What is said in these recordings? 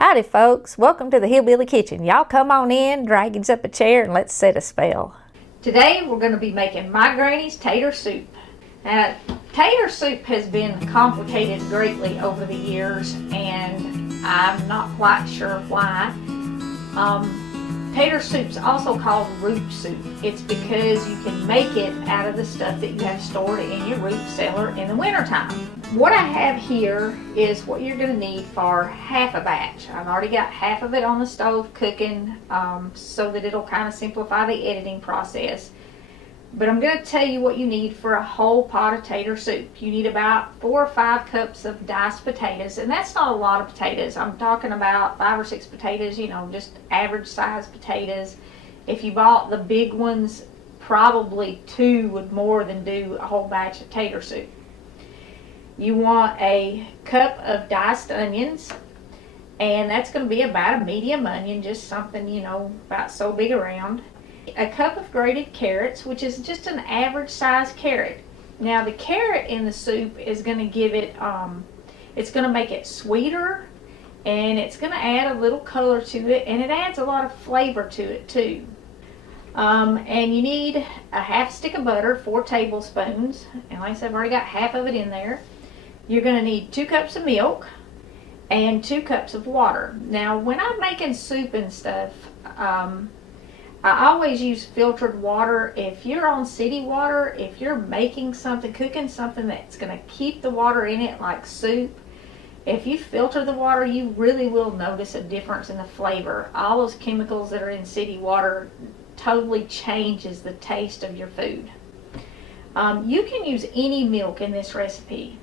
Howdy folks, welcome to the Hillbilly Kitchen. Y'all come on in, drag up a chair, and let's set a spell. Today we're going to be making my granny's tater soup. Now, tater soup has been complicated greatly over the years, and I'm not quite sure why. Tater soup's also called root soup. It's because you can make it out of the stuff that you have stored in your root cellar in the wintertime. What I have here is what you're going to need for half a batch. I've already got half of it on the stove cooking so that it'll kind of simplify the editing process. But I'm going to tell you what you need for a whole pot of tater soup. You need about 4 or 5 cups of diced potatoes, and that's not a lot of potatoes. I'm talking about 5 or 6 potatoes, you know, just average size potatoes. If you bought the big ones, probably 2 would more than do a whole batch of tater soup. You want a cup of diced onions, and that's going to be about a medium onion, just something, you know, about so big around. A cup of grated carrots, which is just an average size carrot. Now the carrot in the soup is going to give it, it's going to make it sweeter, and it's going to add a little color to it, and it adds a lot of flavor to it too. And you need a half stick of butter, 4 tablespoons, and like I said, I've already got half of it in there. You're going to need 2 cups of milk and 2 cups of water. Now when I'm making soup and stuff, I always use filtered water. If you're on city water, if you're making something, cooking something that's going to keep the water in it like soup, if you filter the water, you really will notice a difference in the flavor. All those chemicals that are in city water totally changes the taste of your food. You can use any milk in this recipe.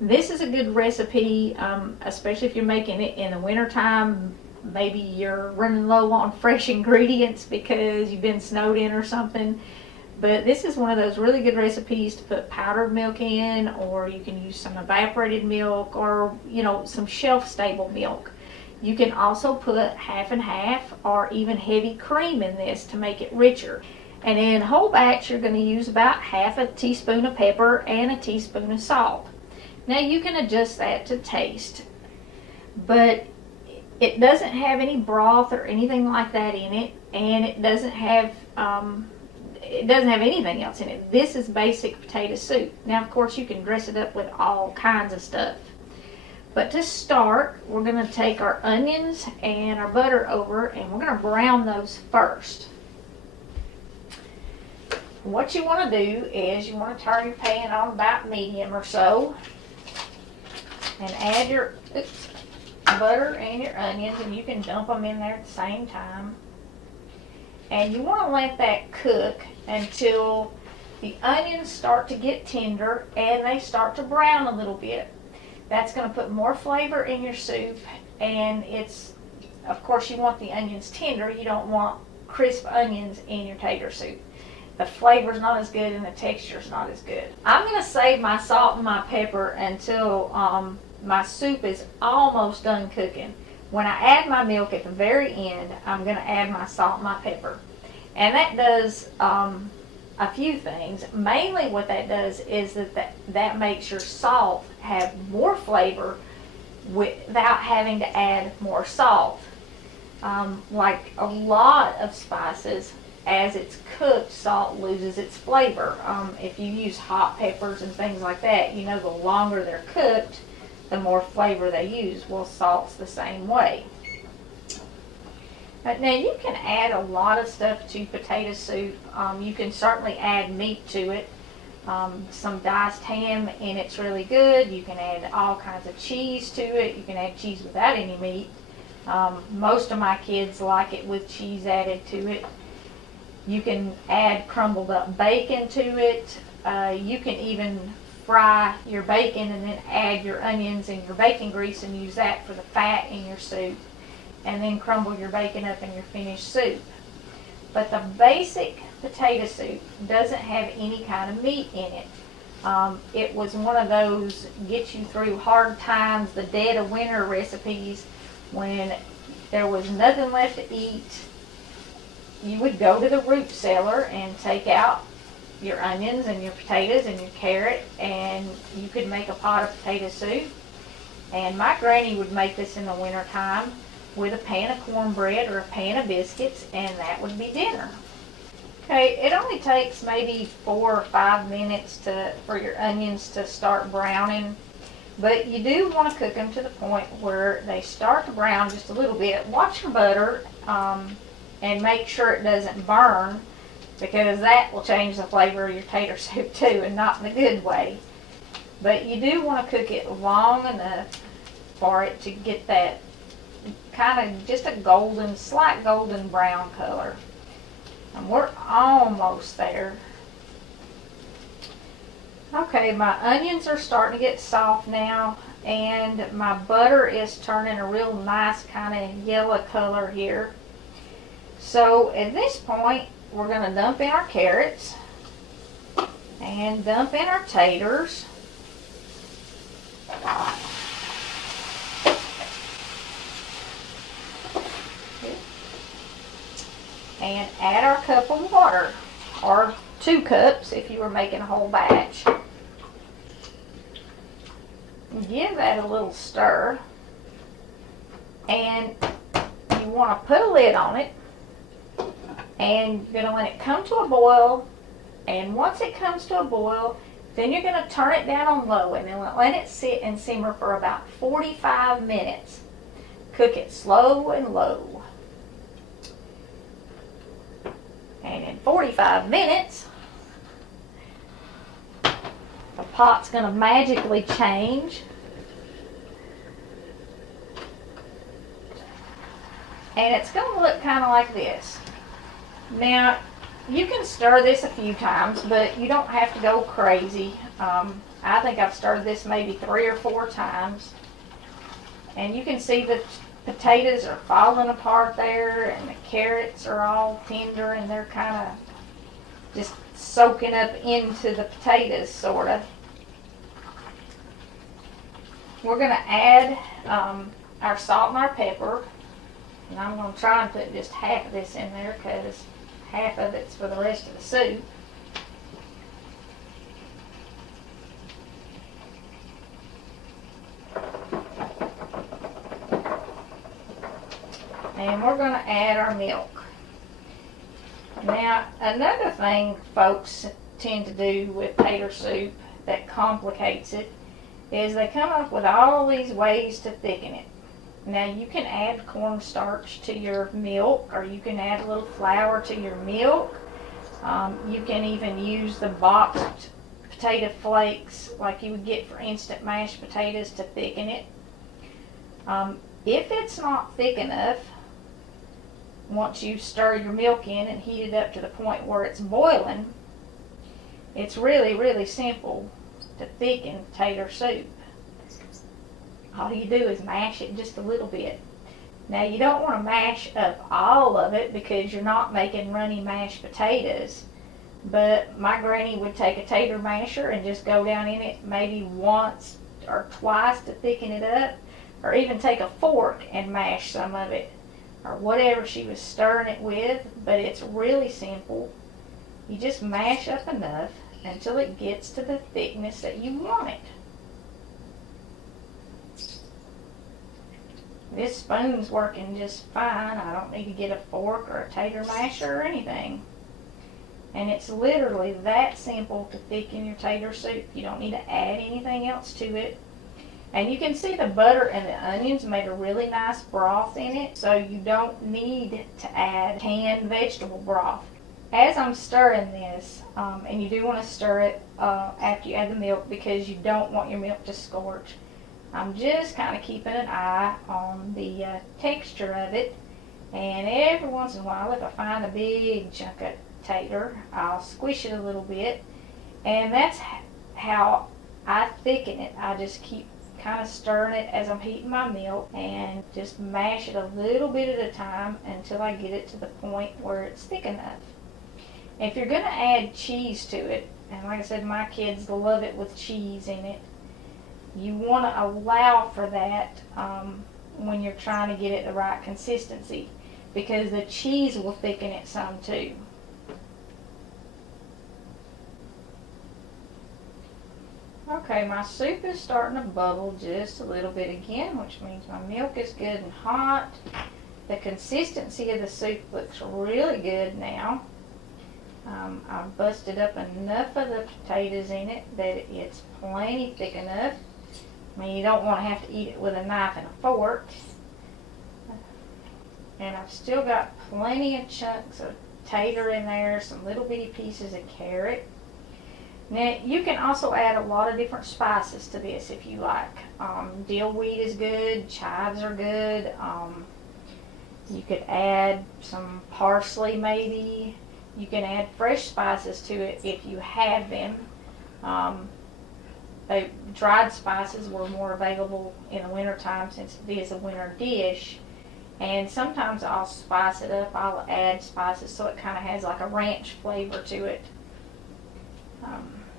This is a good recipe, especially if you're making it in the wintertime. Maybe you're running low on fresh ingredients because you've been snowed in or something. But this is one of those really good recipes to put powdered milk in, or you can use some evaporated milk, or you know, some shelf-stable milk. You can also put half and half or even heavy cream in this to make it richer. And in whole batch, you're going to use about half a teaspoon of pepper and a teaspoon of salt. Now you can adjust that to taste, but it doesn't have any broth or anything like that in it, and it doesn't have anything else in it. This is basic potato soup. Now, of course, you can dress it up with all kinds of stuff. But to start, we're going to take our onions and our butter over, and we're going to brown those first. What you want to do is you want to turn your pan on about medium or so, and add your butter and your onions, and you can dump them in there at the same time. And you want to let that cook until the onions start to get tender and they start to brown a little bit. That's going to put more flavor in your soup, and it's, of course, you want the onions tender. You don't want crisp onions in your tater soup. The flavor's not as good and the texture's not as good. I'm going to save my salt and my pepper until my soup is almost done cooking. When I add my milk at the very end, I'm going to add my salt and my pepper. And that does a few things. Mainly what that does is that makes your salt have more flavor without having to add more salt. Like a lot of spices, as it's cooked, salt loses its flavor. If you use hot peppers and things like that, you know, the longer they're cooked, the more flavor they use. Well, salt's the same way. But now you can add a lot of stuff to potato soup. You can certainly add meat to it. Some diced ham, and it's really good. You can add all kinds of cheese to it. You can add cheese without any meat. Most of my kids like it with cheese added to it. You can add crumbled up bacon to it. You can even fry your bacon and then add your onions and your bacon grease and use that for the fat in your soup, and then crumble your bacon up in your finished soup. But the basic potato soup doesn't have any kind of meat in it. It was one of those get you through hard times, the dead of winter recipes, when there was nothing left to eat. You would go to the root cellar and take out your onions and your potatoes and your carrot, and you could make a pot of potato soup. And my granny would make this in the winter time with a pan of cornbread or a pan of biscuits, and that would be dinner. Okay, it only takes maybe 4 or 5 minutes for your onions to start browning, but you do want to cook them to the point where they start to brown just a little bit. Watch your butter and make sure it doesn't burn, because that will change the flavor of your tater soup too, and not in a good way. But you do want to cook it long enough for it to get that kind of just a golden, slight golden brown color. And we're almost there. Okay, my onions are starting to get soft now, and my butter is turning a real nice kind of yellow color here. So at this point, we're going to dump in our carrots and dump in our taters. And add our cup of water, or 2 cups if you were making a whole batch. Give that a little stir, and you want to put a lid on it, and you're going to let it come to a boil. And once it comes to a boil, then you're going to turn it down on low, and then let it sit and simmer for about 45 minutes. Cook it slow and low. And in 45 minutes, the pot's going to magically change. And it's going to look kind of like this. Now, you can stir this a few times, but you don't have to go crazy. I think I've stirred this maybe 3 or 4 times. And you can see the potatoes are falling apart there, and the carrots are all tender, and they're kind of just soaking up into the potatoes, sort of. We're going to add our salt and our pepper. And I'm going to try and put just half of this in there, because half of it's for the rest of the soup. And we're going to add our milk. Now, another thing folks tend to do with tater soup that complicates it is they come up with all these ways to thicken it. Now, you can add cornstarch to your milk, or you can add a little flour to your milk. You can even use the boxed potato flakes like you would get for instant mashed potatoes to thicken it. If it's not thick enough, once you stir your milk in and heat it up to the point where it's boiling, it's really, really simple to thicken tater soup. All you do is mash it just a little bit. Now, you don't want to mash up all of it, because you're not making runny mashed potatoes. But my granny would take a tater masher and just go down in it maybe once or twice to thicken it up, or even take a fork and mash some of it, or whatever she was stirring it with. But it's really simple. You just mash up enough until it gets to the thickness that you want it. This spoon's working just fine. I don't need to get a fork or a tater masher or anything. And it's literally that simple to thicken your tater soup. You don't need to add anything else to it. And you can see the butter and the onions made a really nice broth in it, so you don't need to add canned vegetable broth. As I'm stirring this, and you do want to stir it after you add the milk, because you don't want your milk to scorch, I'm just kind of keeping an eye on the texture of it. And every once in a while, if I find a big chunk of tater, I'll squish it a little bit. And that's how I thicken it. I just keep kind of stirring it as I'm heating my milk, and just mash it a little bit at a time until I get it to the point where it's thick enough. If you're going to add cheese to it, and like I said, my kids love it with cheese in it, you want to allow for that when you're trying to get it the right consistency, because the cheese will thicken it some too. Okay, my soup is starting to bubble just a little bit again, which means my milk is good and hot. The consistency of the soup looks really good now. I've busted up enough of the potatoes in it that it's plenty thick enough. I mean, you don't want to have to eat it with a knife and a fork. And I've still got plenty of chunks of tater in there, some little bitty pieces of carrot. Now, you can also add a lot of different spices to this if you like. Dill weed is good, chives are good. You could add some parsley maybe. You can add fresh spices to it if you have them. Dried spices were more available in the wintertime since it is a winter dish. And sometimes I'll spice it up. I'll add spices so it kind of has like a ranch flavor to it.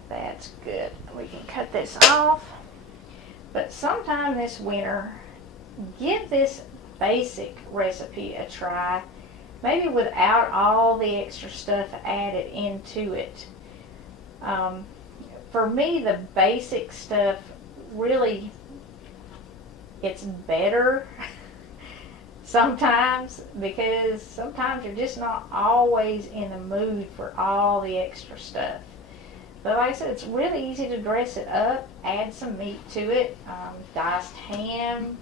That's good. We can cut this off. But sometime this winter, give this basic recipe a try. Maybe without all the extra stuff added into it. For me, the basic stuff really, it's better sometimes, because sometimes you're just not always in the mood for all the extra stuff. But like I said, it's really easy to dress it up. Add some meat to it, diced ham,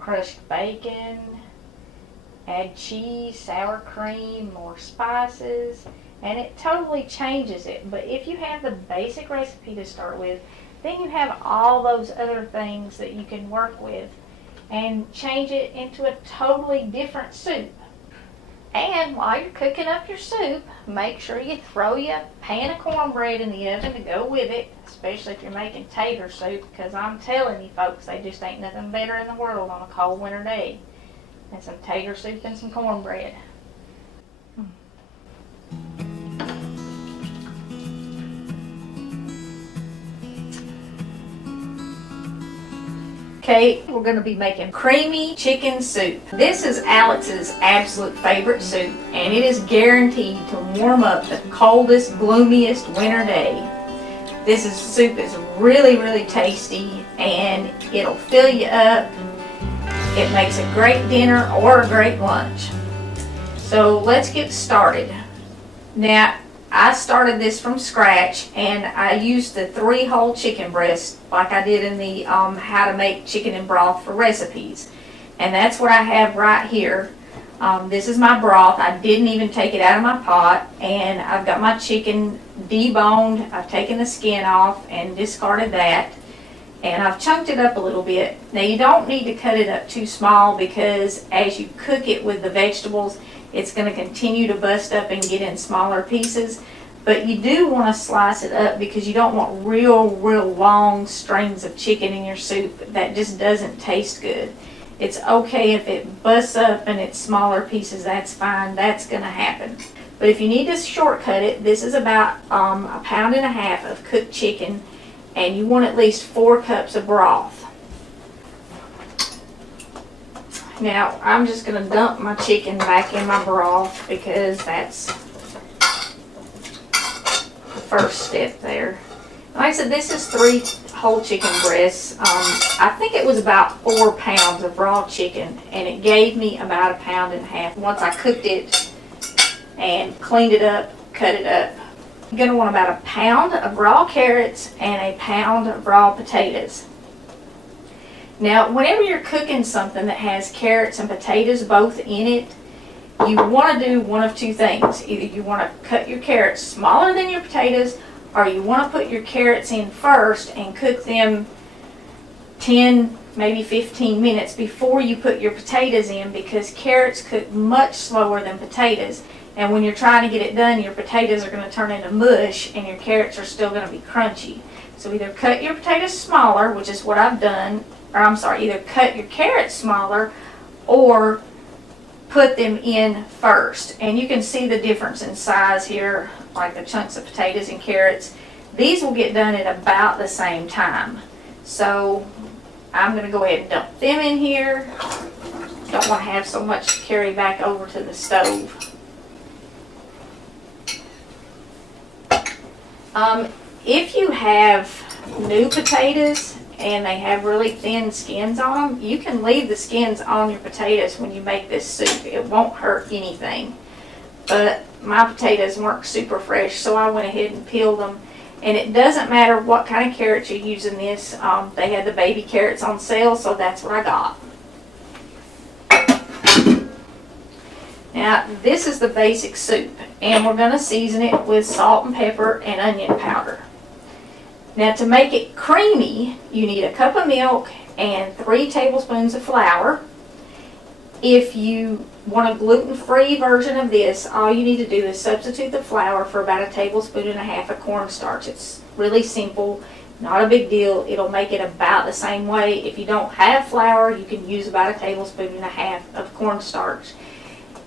crushed bacon, add cheese, sour cream, more spices, and it totally changes it. But if you have the basic recipe to start with, then you have all those other things that you can work with and change it into a totally different soup. And while you're cooking up your soup, make sure you throw you a pan of cornbread in the oven to go with it, especially if you're making tater soup, because I'm telling you folks, they just ain't nothing better in the world on a cold winter day than some tater soup and some cornbread. Okay, we're going to be making creamy chicken soup. This is Alex's absolute favorite soup, and it is guaranteed to warm up the coldest, gloomiest winter day. This soup is really, really tasty, and it'll fill you up. It makes a great dinner or a great lunch. So let's get started. Now, I started this from scratch, and I used the 3 whole chicken breasts like I did in the how to make chicken and broth for recipes. And that's what I have right here. This is my broth. I didn't even take it out of my pot, and I've got my chicken deboned. I've taken the skin off and discarded that, and I've chunked it up a little bit. Now, you don't need to cut it up too small, because as you cook it with the vegetables, it's going to continue to bust up and get in smaller pieces. But you do want to slice it up, because you don't want real long strings of chicken in your soup. That just doesn't taste good. It's okay if it busts up and it's smaller pieces, that's fine, that's going to happen. But if you need to shortcut it, this is about 1.5 pounds of cooked chicken, and you want at least 4 cups of broth. Now, I'm just going to dump my chicken back in my broth, because that's the first step there. Like I said, this is 3 whole chicken breasts. I think it was about 4 pounds of raw chicken, and it gave me about 1.5 pounds. Once I cooked it and cleaned it up, cut it up. You're going to want about 1 pound of raw carrots and 1 pound of raw potatoes. Now, whenever you're cooking something that has carrots and potatoes both in it, you want to do one of 2 things. Either you want to cut your carrots smaller than your potatoes, or you want to put your carrots in first and cook them 10, maybe 15 minutes before you put your potatoes in, because carrots cook much slower than potatoes. And when you're trying to get it done, your potatoes are going to turn into mush, and your carrots are still going to be crunchy. So either cut your potatoes smaller, which is what I've done, or I'm sorry, either cut your carrots smaller or put them in first. And you can see the difference in size here, like the chunks of potatoes and carrots. These will get done at about the same time. So I'm going to go ahead and dump them in here. Don't want to have so much to carry back over to the stove. If you have new potatoes and they have really thin skins on them, you can leave the skins on your potatoes when you make this soup. It won't hurt anything. But my potatoes weren't super fresh, so I went ahead and peeled them. And it doesn't matter what kind of carrots you're using this. They had the baby carrots on sale, so that's what I got. Now, this is the basic soup, and we're going to season it with salt and pepper and onion powder. Now, to make it creamy, you need a cup of milk and 3 tablespoons of flour. If you want a gluten-free version of this, all you need to do is substitute the flour for about 1.5 tablespoons of cornstarch. It's really simple, not a big deal. It'll make it about the same way. If you don't have flour, you can use about 1.5 tablespoons of cornstarch.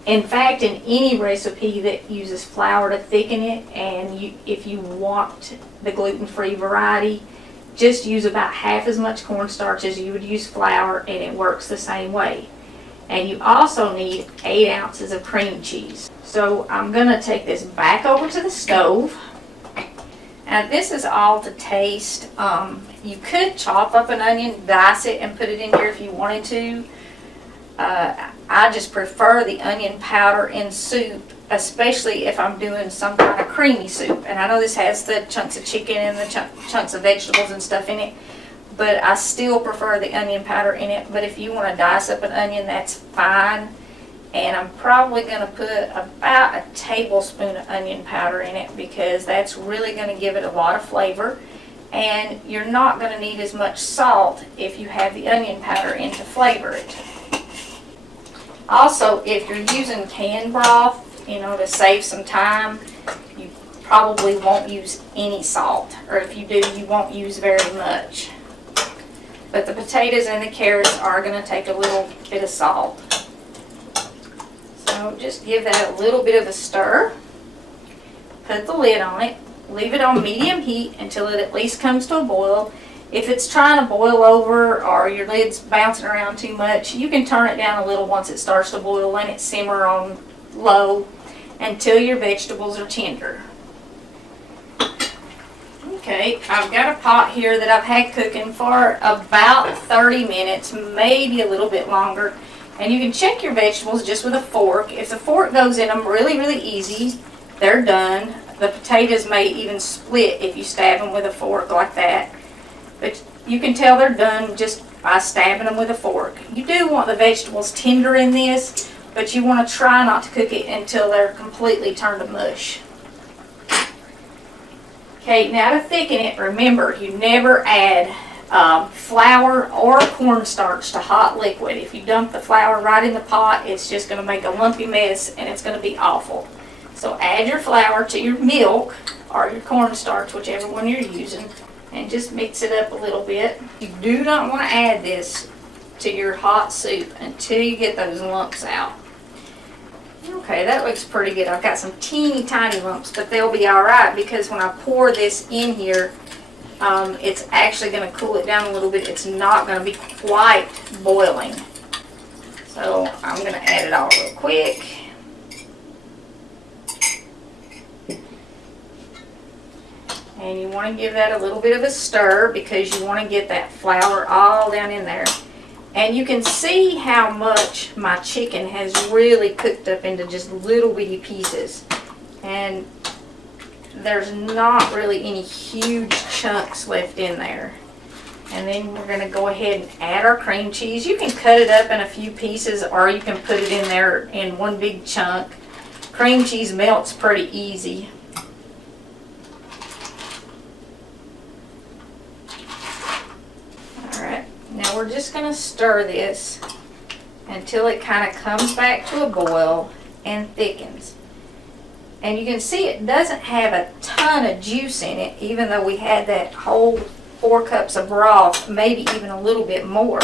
In fact, in any recipe that uses flour to thicken it, and if you want the gluten-free variety, just use about half as much cornstarch as you would use flour, and it works the same way. And you also need 8 ounces of cream cheese. So I'm going to take this back over to the stove. Now this is all to taste. You could chop up an onion, dice it, and put it in here if you wanted to. I just prefer the onion powder in soup, especially if I'm doing some kind of creamy soup. And I know this has the chunks of chicken and the chunks of vegetables and stuff in it, but I still prefer the onion powder in it. But if you want to dice up an onion, that's fine. And I'm probably going to put about 1 tablespoon of onion powder in it, because that's really going to give it a lot of flavor. And you're not going to need as much salt if you have the onion powder in to flavor it. Also, if you're using canned broth, to save some time, you probably won't use any salt. Or if you do, you won't use very much. But the potatoes and the carrots are going to take a little bit of salt. So just give that a little bit of a stir. Put the lid on it. Leave it on medium heat until it at least comes to a boil. If it's trying to boil over or your lid's bouncing around too much, you can turn it down a little once it starts to boil. Let it simmer on low until your vegetables are tender. Okay, I've got a pot here that I've had cooking for about 30 minutes, maybe a little bit longer. And you can check your vegetables just with a fork. If the fork goes in them really, really easy, they're done. The potatoes may even split if you stab them with a fork like that. But you can tell they're done just by stabbing them with a fork. You do want the vegetables tender in this, but you want to try not to cook it until they're completely turned to mush. Okay, now to thicken it, remember, you never add flour or cornstarch to hot liquid. If you dump the flour right in the pot, it's just going to make a lumpy mess and it's going to be awful. So add your flour to your milk or your cornstarch, whichever one you're using, and just mix it up a little bit. You do not want to add this to your hot soup until you get those lumps out. Okay, that looks pretty good. I've got some teeny tiny lumps, but they'll be alright, because when I pour this in here, it's actually going to cool it down a little bit. It's not going to be quite boiling. So I'm going to add it all real quick. And you want to give that a little bit of a stir, because you want to get that flour all down in there. And you can see how much my chicken has really cooked up into just little bitty pieces. And there's not really any huge chunks left in there. And then we're going to go ahead and add our cream cheese. You can cut it up in a few pieces, or you can put it in there in one big chunk. Cream cheese melts pretty easy. Now we're just going to stir this until it kind of comes back to a boil and thickens. And you can see it doesn't have a ton of juice in it, even though we had that whole 4 cups of broth, maybe even a little bit more.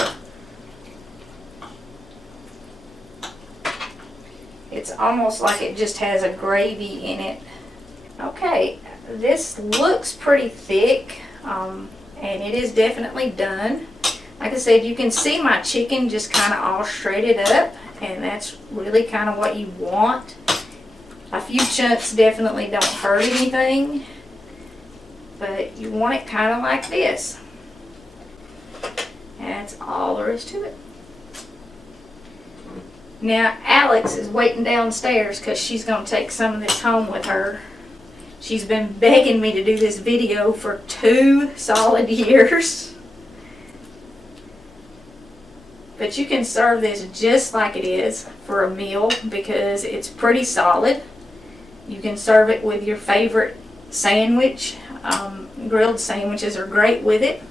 It's almost like it just has a gravy in it. Okay, this looks pretty thick, and it is definitely done. Like I said, you can see my chicken just kind of all shredded up, and that's really kind of what you want. A few chunks definitely don't hurt anything. but you want it kind of like this. That's all there is to it. Now Alex is waiting downstairs because she's going to take some of this home with her. She's been begging me to do this video for 2 solid years. But you can serve this just like it is for a meal because it's pretty solid. You can serve it with your favorite sandwich. Grilled sandwiches are great with it.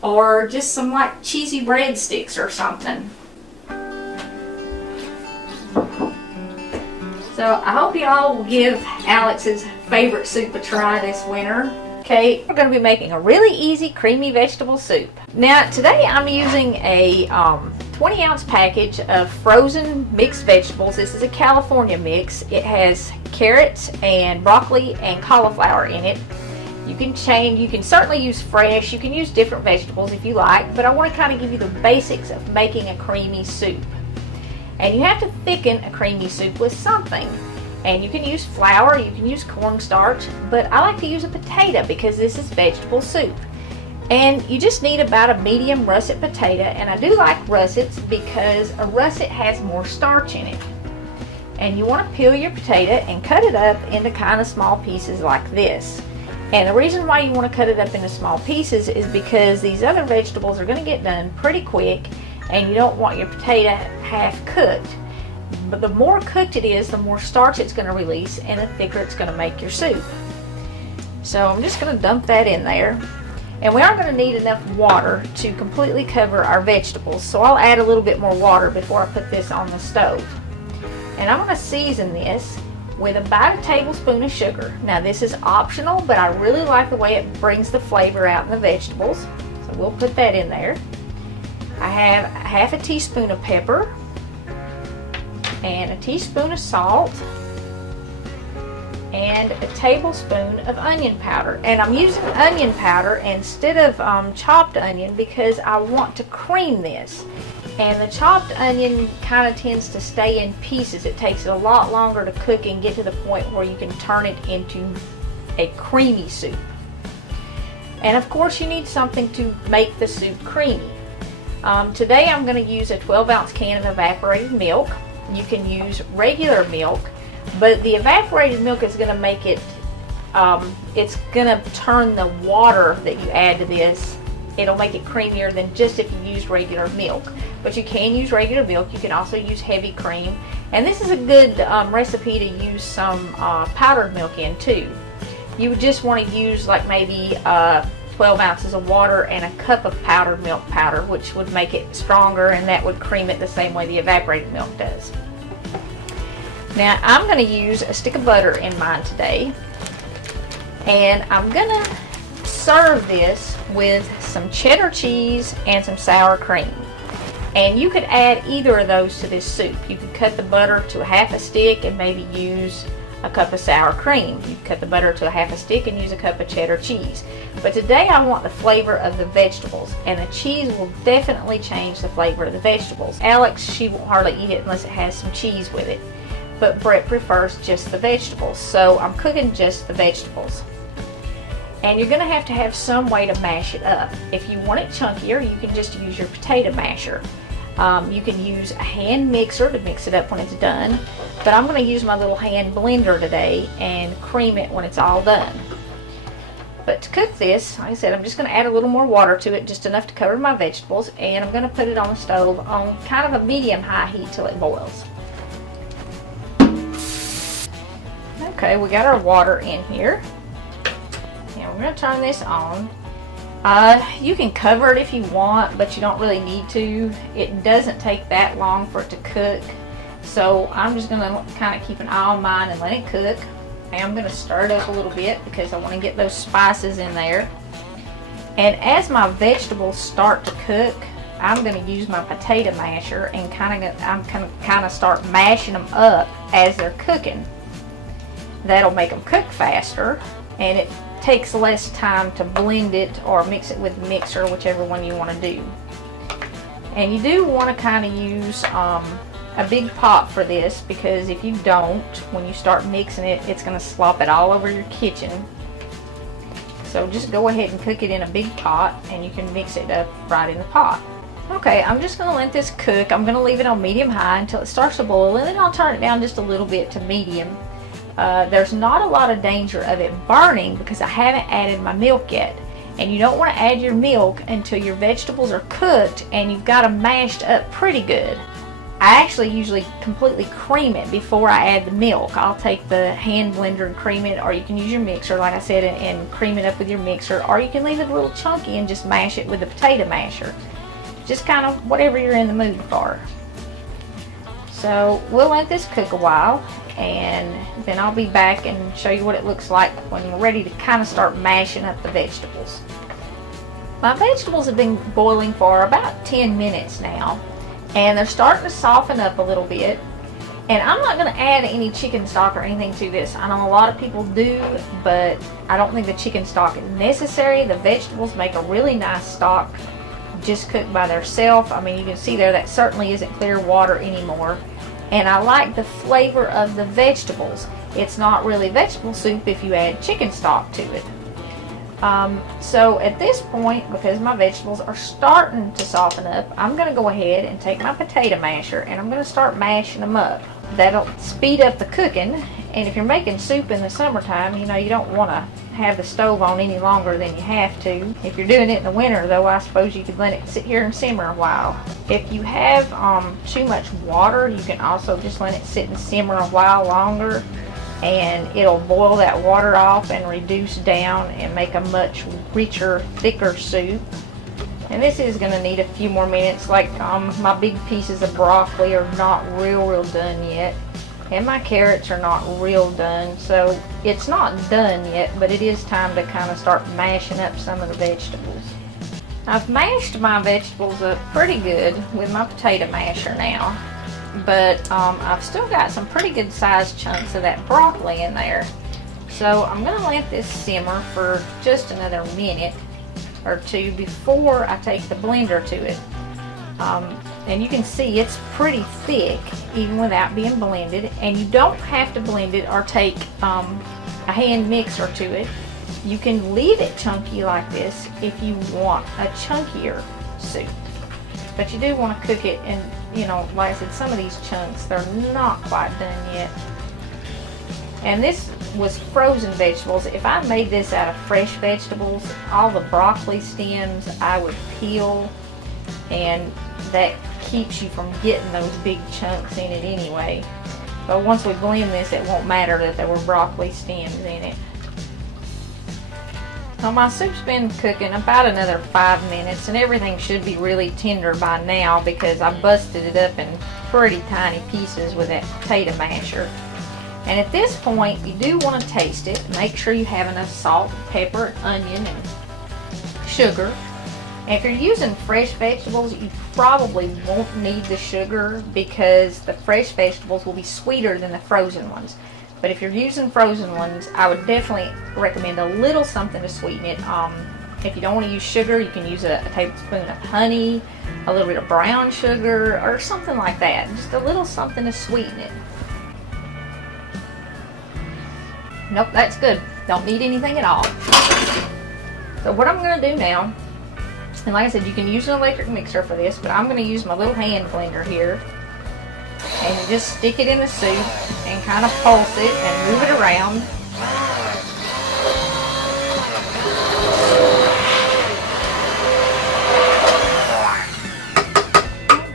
Or just some like cheesy breadsticks or something. So I hope y'all will give Alex's favorite soup a try this winter. Okay, we're going to be making a really easy creamy vegetable soup. Now today I'm using a 20-ounce package of frozen mixed vegetables. This is a California mix. It has carrots and broccoli and cauliflower in it. You can certainly use fresh, you can use different vegetables if you like, but I want to kind of give you the basics of making a creamy soup. And you have to thicken a creamy soup with something. And you can use flour, you can use cornstarch, but I like to use a potato because this is vegetable soup. And you just need about a medium russet potato, and I do like russets because a russet has more starch in it. And you want to peel your potato and cut it up into kind of small pieces like this. And the reason why you want to cut it up into small pieces is because these other vegetables are going to get done pretty quick, and you don't want your potato half cooked. But the more cooked it is, the more starch it's going to release and the thicker it's going to make your soup. So I'm just going to dump that in there. And we are going to need enough water to completely cover our vegetables. So I'll add a little bit more water before I put this on the stove. And I'm going to season this with about a tablespoon of sugar. Now this is optional, but I really like the way it brings the flavor out in the vegetables. So we'll put that in there. I have half a teaspoon of pepper and a teaspoon of salt and a tablespoon of onion powder. And I'm using onion powder instead of chopped onion because I want to cream this. And the chopped onion kind of tends to stay in pieces. It takes it a lot longer to cook and get to the point where you can turn it into a creamy soup. And of course you need something to make the soup creamy. Today I'm going to use a 12-ounce can of evaporated milk. You can use regular milk, but the evaporated milk is going to make it, it's going to turn the water that you add to this, it'll make it creamier than just if you use regular milk. But you can use regular milk. You can also use heavy cream. And this is a good recipe to use some powdered milk in too. You would just want to use like maybe 12 ounces of water and a cup of powdered milk powder, which would make it stronger, and that would cream it the same way the evaporated milk does. Now I'm going to use a stick of butter in mine today, and I'm going to serve this with some cheddar cheese and some sour cream. And you could add either of those to this soup. You could cut the butter to a half a stick and maybe use a cup of sour cream. You could cut the butter to a half a stick and use a cup of cheddar cheese. But today I want the flavor of the vegetables, and the cheese will definitely change the flavor of the vegetables. Alex, she won't hardly eat it unless it has some cheese with it. But Brett prefers just the vegetables, so I'm cooking just the vegetables. And you're going to have some way to mash it up. If you want it chunkier, you can just use your potato masher. You can use a hand mixer to mix it up when it's done, but I'm going to use my little hand blender today and cream it when it's all done. But to cook this, like I said, I'm just going to add a little more water to it, just enough to cover my vegetables, and I'm going to put it on the stove on kind of a medium-high heat till it boils. Okay, we got our water in here. Now we're going to turn this on. You can cover it if you want, but you don't really need to. It doesn't take that long for it to cook. So I'm just going to kind of keep an eye on mine and let it cook. And I'm going to stir it up a little bit because I want to get those spices in there. And as my vegetables start to cook, I'm going to use my potato masher and kind of start mashing them up as they're cooking. That'll make them cook faster, and it takes less time to blend it or mix it with the mixer, whichever one you want to do. And you do want to kind of use a big pot for this, because if you don't, when you start mixing it, it's going to slop it all over your kitchen. So just go ahead and cook it in a big pot, and you can mix it up right in the pot. Okay, I'm just going to let this cook. I'm going to leave it on medium-high until it starts to boil, and then I'll turn it down just a little bit to medium. There's not a lot of danger of it burning because I haven't added my milk yet. And you don't want to add your milk until your vegetables are cooked and you've got them mashed up pretty good. I actually usually completely cream it before I add the milk. I'll take the hand blender and cream it, or you can use your mixer, like I said, and cream it up with your mixer, or you can leave it a little chunky and just mash it with the potato masher. Just kind of whatever you're in the mood for. So we'll let this cook a while, and then I'll be back and show you what it looks like when we're ready to kind of start mashing up the vegetables. My vegetables have been boiling for about 10 minutes now, and they're starting to soften up a little bit. And I'm not going to add any chicken stock or anything to this. I know a lot of people do, but I don't think the chicken stock is necessary. The vegetables make a really nice stock just cooked by themselves. I mean, you can see there that certainly isn't clear water anymore. And I like the flavor of the vegetables. It's not really vegetable soup if you add chicken stock to it. So at this point, because my vegetables are starting to soften up, I'm going to go ahead and take my potato masher and I'm going to start mashing them up. That'll speed up the cooking, and if you're making soup in the summertime, you know, you don't want to have the stove on any longer than you have to. If you're doing it in the winter, though, I suppose you could let it sit here and simmer a while. If you have too much water, you can also just let it sit and simmer a while longer, and it'll boil that water off and reduce down and make a much richer, thicker soup. And this is going to need a few more minutes. Like my big pieces of broccoli are not real done yet, and my carrots are not real done, so it's not done yet, but it is time to kind of start mashing up some of the vegetables. I've mashed my vegetables up pretty good with my potato masher now, but I've still got some pretty good sized chunks of that broccoli in there. So I'm going to let this simmer for just another minute or two before I take the blender to it. And you can see it's pretty thick even without being blended, and you don't have to blend it or take a hand mixer to it. You can leave it chunky like this if you want a chunkier soup, but you do want to cook it. And you know, like I said, some of these chunks, they're not quite done yet. And this was frozen vegetables. If I made this out of fresh vegetables, all the broccoli stems I would peel, and that keeps you from getting those big chunks in it anyway. But once we blend this, it won't matter that there were broccoli stems in it. Well, my soup's been cooking about another 5 minutes, and everything should be really tender by now because I busted it up in pretty tiny pieces with that potato masher. And at this point, you do want to taste it. Make sure you have enough salt, pepper, onion, and sugar. And if you're using fresh vegetables, you probably won't need the sugar because the fresh vegetables will be sweeter than the frozen ones. But if you're using frozen ones, I would definitely recommend a little something to sweeten it. If you don't want to use sugar, you can use a tablespoon of honey, a little bit of brown sugar, or something like that. Just a little something to sweeten it. Nope, that's good. Don't need anything at all. So what I'm going to do now, and like I said, you can use an electric mixer for this, but I'm going to use my little hand blender here and just stick it in the soup and kind of pulse it and move it around.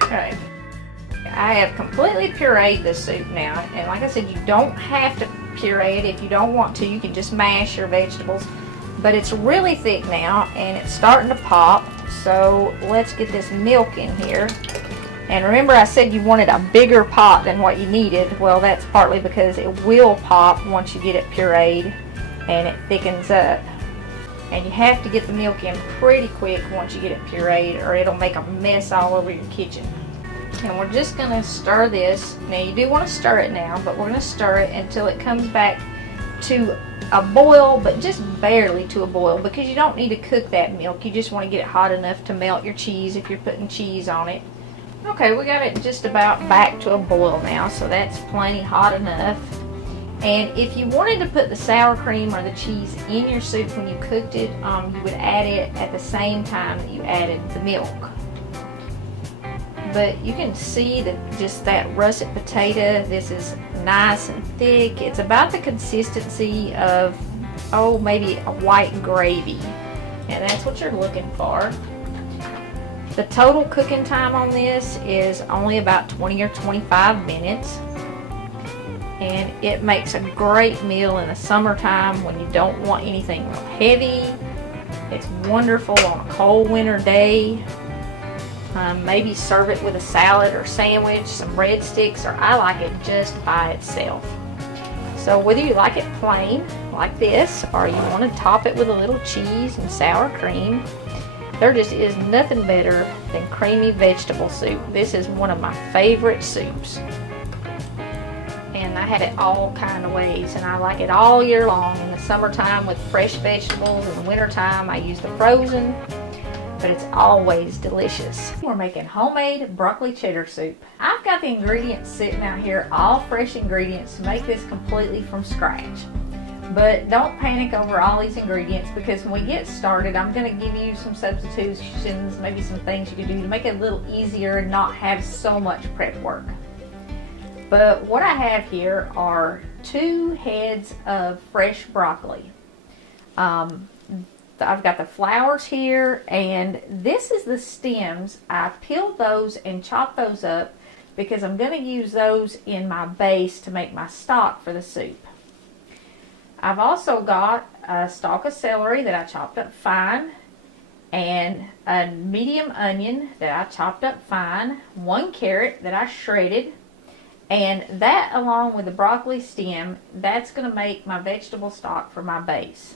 Okay. I have completely pureed the soup now, and like I said, you don't have to puree it. If you don't want to, you can just mash your vegetables, but it's really thick now and it's starting to pop. So let's get this milk in here. And remember, I said you wanted a bigger pot than what you needed. Well, that's partly because it will pop once you get it pureed and it thickens up. And you have to get the milk in pretty quick once you get it pureed, or it'll make a mess all over your kitchen. And we're just going to stir this. Now, you do want to stir it now, but we're going to stir it until it comes back to a boil, but just barely to a boil, because you don't need to cook that milk. You just want to get it hot enough to melt your cheese if you're putting cheese on it. Okay, we got it just about back to a boil now, so that's plenty hot enough. And if you wanted to put the sour cream or the cheese in your soup when you cooked it, you would add it at the same time that you added the milk. But you can see that just that russet potato, this is nice and thick. It's about the consistency of, oh, maybe a white gravy. And that's what you're looking for. The total cooking time on this is only about 20 or 25 minutes. And it makes a great meal in the summertime when you don't want anything real heavy. It's wonderful on a cold winter day. Maybe serve it with a salad or sandwich, some breadsticks, or I like it just by itself. So whether you like it plain like this or you want to top it with a little cheese and sour cream, there just is nothing better than creamy vegetable soup. This is one of my favorite soups. And I have it all kind of ways, and I like it all year long. In the summertime with fresh vegetables, in the wintertime I use the frozen, but it's always delicious. We're making homemade broccoli cheddar soup. I've got the ingredients sitting out here, all fresh ingredients, to make this completely from scratch. But don't panic over all these ingredients, because when we get started, I'm going to give you some substitutions, maybe some things you can do to make it a little easier and not have so much prep work. But what I have here are 2 heads of fresh broccoli. I've got the flowers here, and this is the stems. I peeled those and chopped those up because I'm going to use those in my base to make my stock for the soup. I've also got a stalk of celery that I chopped up fine, and a medium onion that I chopped up fine, 1 carrot that I shredded, and that, along with the broccoli stem, that's going to make my vegetable stock for my base.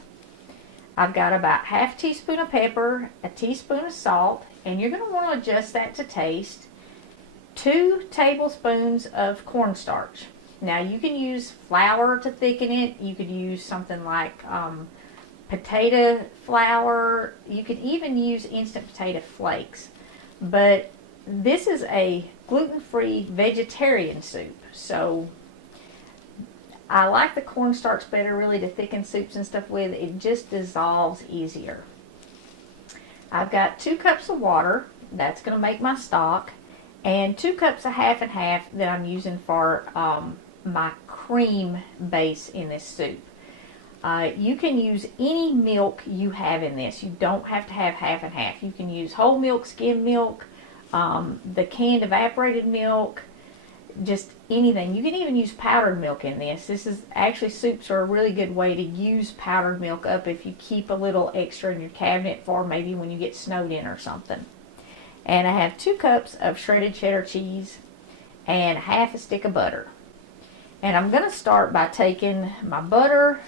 I've got about ½ teaspoon of pepper, a teaspoon of salt, and you're going to want to adjust that to taste, 2 tablespoons of cornstarch. Now you can use flour to thicken it. You could use something like potato flour. You could even use instant potato flakes. But this is a gluten-free vegetarian soup, so I like the cornstarch better really to thicken soups and stuff with. It just dissolves easier. I've got 2 cups of water. That's going to make my stock. And 2 cups of half and half that I'm using for my cream base in this soup. You can use any milk you have in this. You don't have to have half and half. You can use whole milk, skim milk, the canned evaporated milk, just anything. You can even use powdered milk in this. This is actually, soups are a really good way to use powdered milk up if you keep a little extra in your cabinet for maybe when you get snowed in or something. And I have 2 cups of shredded cheddar cheese and ½ a stick of butter. And I'm going to start by taking my butter,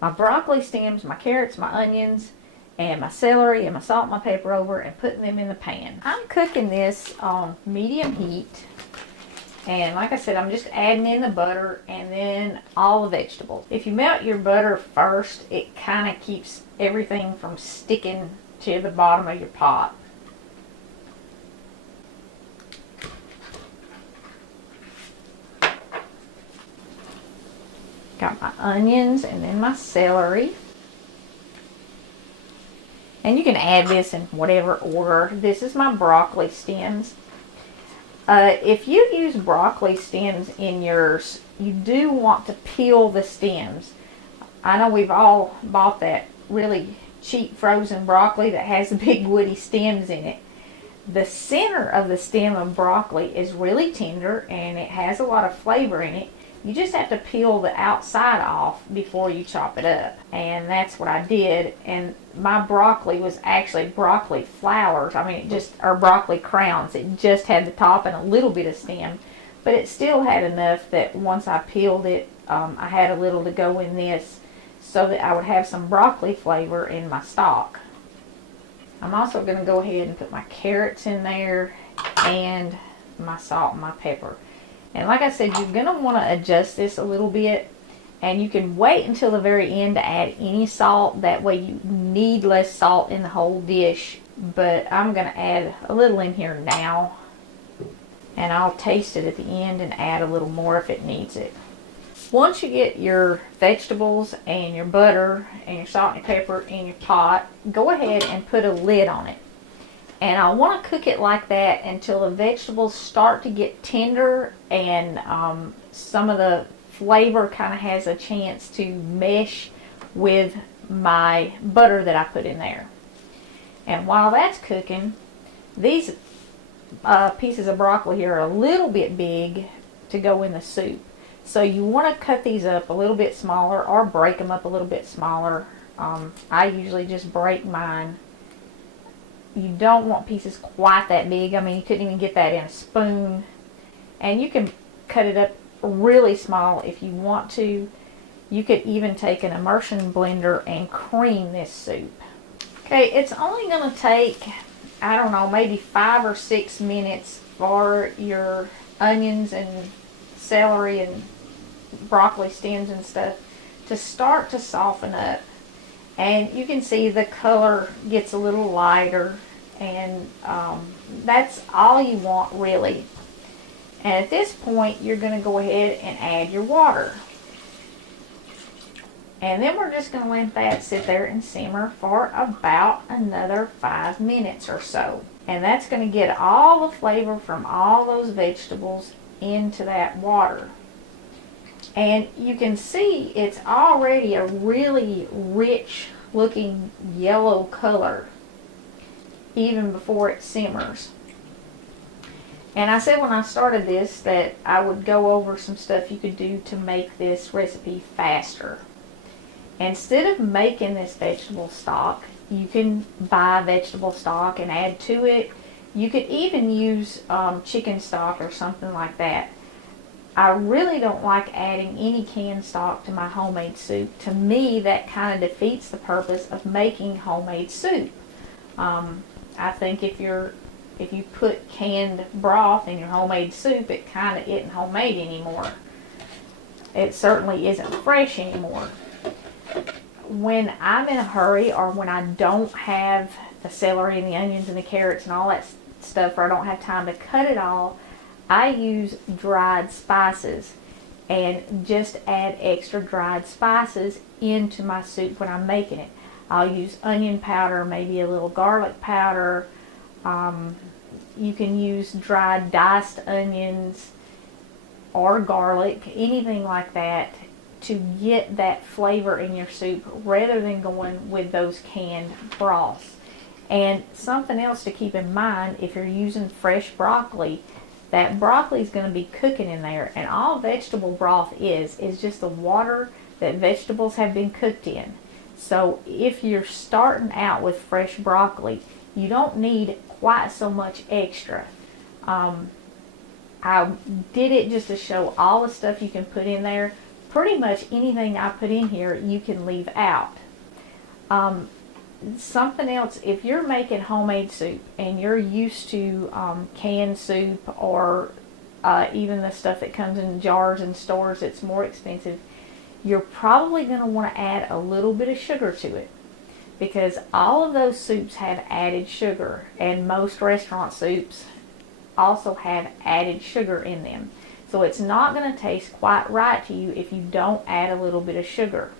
my broccoli stems, my carrots, my onions, and my celery and my salt and my pepper over and putting them in the pan. I'm cooking this on medium heat. And like I said, I'm just adding in the butter and then all the vegetables. If you melt your butter first, it kind of keeps everything from sticking to the bottom of your pot. Got my onions and then my celery. And you can add this in whatever order. This is my broccoli stems. If you use broccoli stems in yours, you do want to peel the stems. I know we've all bought that really cheap frozen broccoli that has the big woody stems in it. The center of the stem of broccoli is really tender and it has a lot of flavor in it. You just have to peel the outside off before you chop it up. And that's what I did. And my broccoli was actually broccoli flowers. I mean, it just, or broccoli crowns. It just had the top and a little bit of stem. But it still had enough that once I peeled it, I had a little to go in this so that I would have some broccoli flavor in my stock. I'm also going to go ahead and put my carrots in there and my salt and my pepper. And like I said, you're going to want to adjust this a little bit. And you can wait until the very end to add any salt. That way you need less salt in the whole dish. But I'm going to add a little in here now. And I'll taste it at the end and add a little more if it needs it. Once you get your vegetables and your butter and your salt and pepper in your pot, go ahead and put a lid on it. And I want to cook it like that until the vegetables start to get tender and some of the flavor kind of has a chance to mesh with my butter that I put in there. And while that's cooking, these pieces of broccoli here are a little bit big to go in the soup. So you want to cut these up a little bit smaller or break them up a little bit smaller. I usually just break mine. You don't want pieces quite that big. I mean, you couldn't even get that in a spoon. And you can cut it up really small if you want to. You could even take an immersion blender and cream this soup. Okay, it's only going to take, I don't know, maybe 5 or 6 minutes for your onions and celery and broccoli stems and stuff to start to soften up. And you can see the color gets a little lighter, and that's all you want really. And at this point, you're going to go ahead and add your water. And then we're just going to let that sit there and simmer for about another 5 minutes or so. And that's going to get all the flavor from all those vegetables into that water. And you can see it's already a really rich looking yellow color even before it simmers. And I said when I started this that I would go over some stuff you could do to make this recipe faster. Instead of making this vegetable stock, you can buy vegetable stock and add to it. You could even use chicken stock or something like that. I really don't like adding any canned stock to my homemade soup. To me, that kind of defeats the purpose of making homemade soup. I think if you put canned broth in your homemade soup, it kind of isn't homemade anymore. It certainly isn't fresh anymore. When I'm in a hurry or when I don't have the celery and the onions and the carrots and all that stuff, or I don't have time to cut it all, I use dried spices and just add extra dried spices into my soup when I'm making it. I'll use onion powder, maybe a little garlic powder. You can use dried diced onions or garlic, anything like that, to get that flavor in your soup rather than going with those canned broths. And something else to keep in mind, if you're using fresh broccoli, that broccoli is going to be cooking in there, and all vegetable broth is just the water that vegetables have been cooked in. So if you're starting out with fresh broccoli, you don't need quite so much extra. I did it just to show all the stuff you can put in there. Pretty much anything I put in here you can leave out. Something else, if you're making homemade soup and you're used to canned soup or even the stuff that comes in jars in stores that's more expensive, you're probably going to want to add a little bit of sugar to it, because all of those soups have added sugar, and most restaurant soups also have added sugar in them. So it's not going to taste quite right to you if you don't add a little bit of sugar.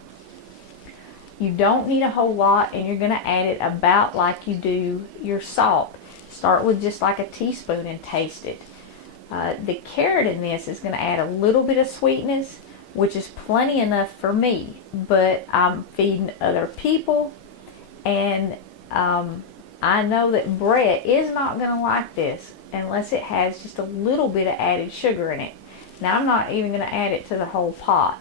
You don't need a whole lot, and you're going to add it about like you do your salt. Start with just like a teaspoon and taste it. The carrot in this is going to add a little bit of sweetness, which is plenty enough for me, but I'm feeding other people, and I know that Brett is not going to like this unless it has just a little bit of added sugar in it. Now, I'm not even going to add it to the whole pot.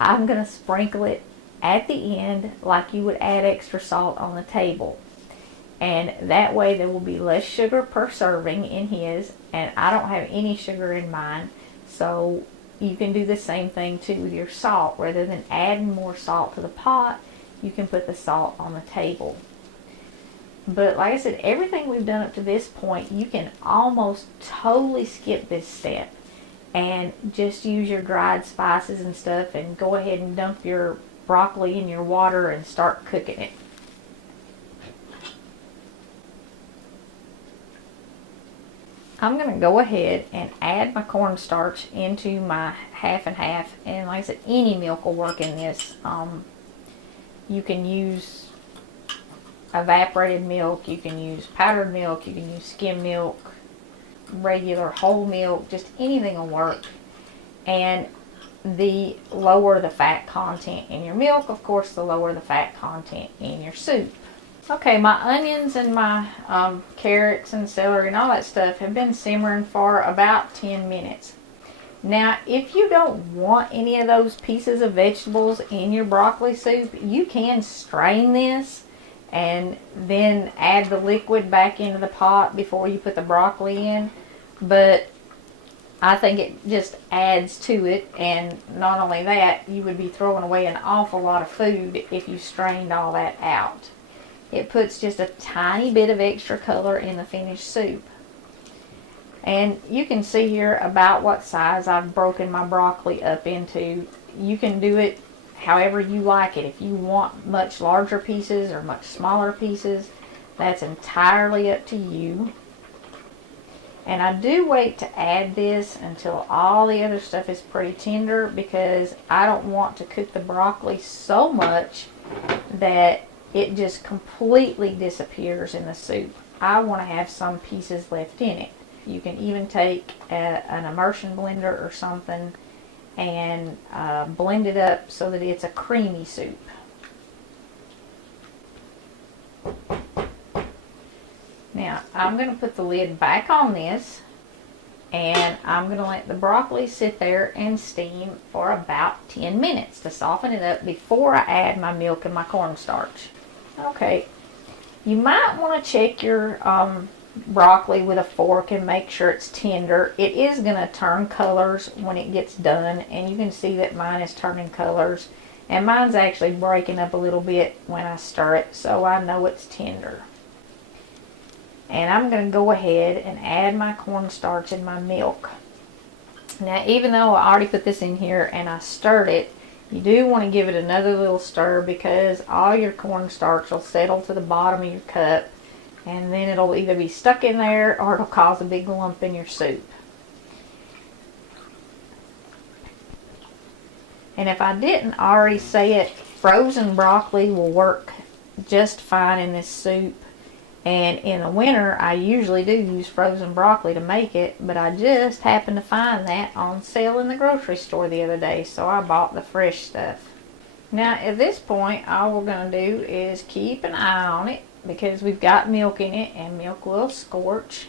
I'm going to sprinkle it at the end like you would add extra salt on the table. And that way there will be less sugar per serving in his, and I don't have any sugar in mine. So you can do the same thing too with your salt. Rather than adding more salt to the pot, you can put the salt on the table. But like I said, everything we've done up to this point, you can almost totally skip this step and just use your dried spices and stuff and go ahead and dump your broccoli in your water and start cooking it. I'm going to go ahead and add my cornstarch into my half and half. And like I said, any milk will work in this. You can use evaporated milk, you can use powdered milk, you can use skim milk, regular whole milk, just anything will work. And the lower the fat content in your milk, of course, the lower the fat content in your soup. Okay, my onions and my carrots and celery and all that stuff have been simmering for about 10 minutes. Now, if you don't want any of those pieces of vegetables in your broccoli soup, you can strain this and then add the liquid back into the pot before you put the broccoli in. But I think it just adds to it, and not only that, you would be throwing away an awful lot of food if you strained all that out. It puts just a tiny bit of extra color in the finished soup. And you can see here about what size I've broken my broccoli up into. You can do it however you like it. If you want much larger pieces or much smaller pieces, that's entirely up to you. And I do wait to add this until all the other stuff is pretty tender, because I don't want to cook the broccoli so much that it just completely disappears in the soup. I want to have some pieces left in it. You can even take an immersion blender or something and blend it up so that it's a creamy soup. Now, I'm going to put the lid back on this, and I'm going to let the broccoli sit there and steam for about 10 minutes to soften it up before I add my milk and my cornstarch. Okay, you might want to check your broccoli with a fork and make sure it's tender. It is going to turn colors when it gets done, and you can see that mine is turning colors, and mine's actually breaking up a little bit when I stir it, so I know it's tender. And I'm going to go ahead and add my cornstarch and my milk. Now, even though I already put this in here and I stirred it, you do want to give it another little stir, because all your cornstarch will settle to the bottom of your cup, and then it'll either be stuck in there or it'll cause a big lump in your soup. And if I didn't already say it, frozen broccoli will work just fine in this soup. And in the winter, I usually do use frozen broccoli to make it, but I just happened to find that on sale in the grocery store the other day, so I bought the fresh stuff. Now, at this point, all we're going to do is keep an eye on it, because we've got milk in it, and milk will scorch.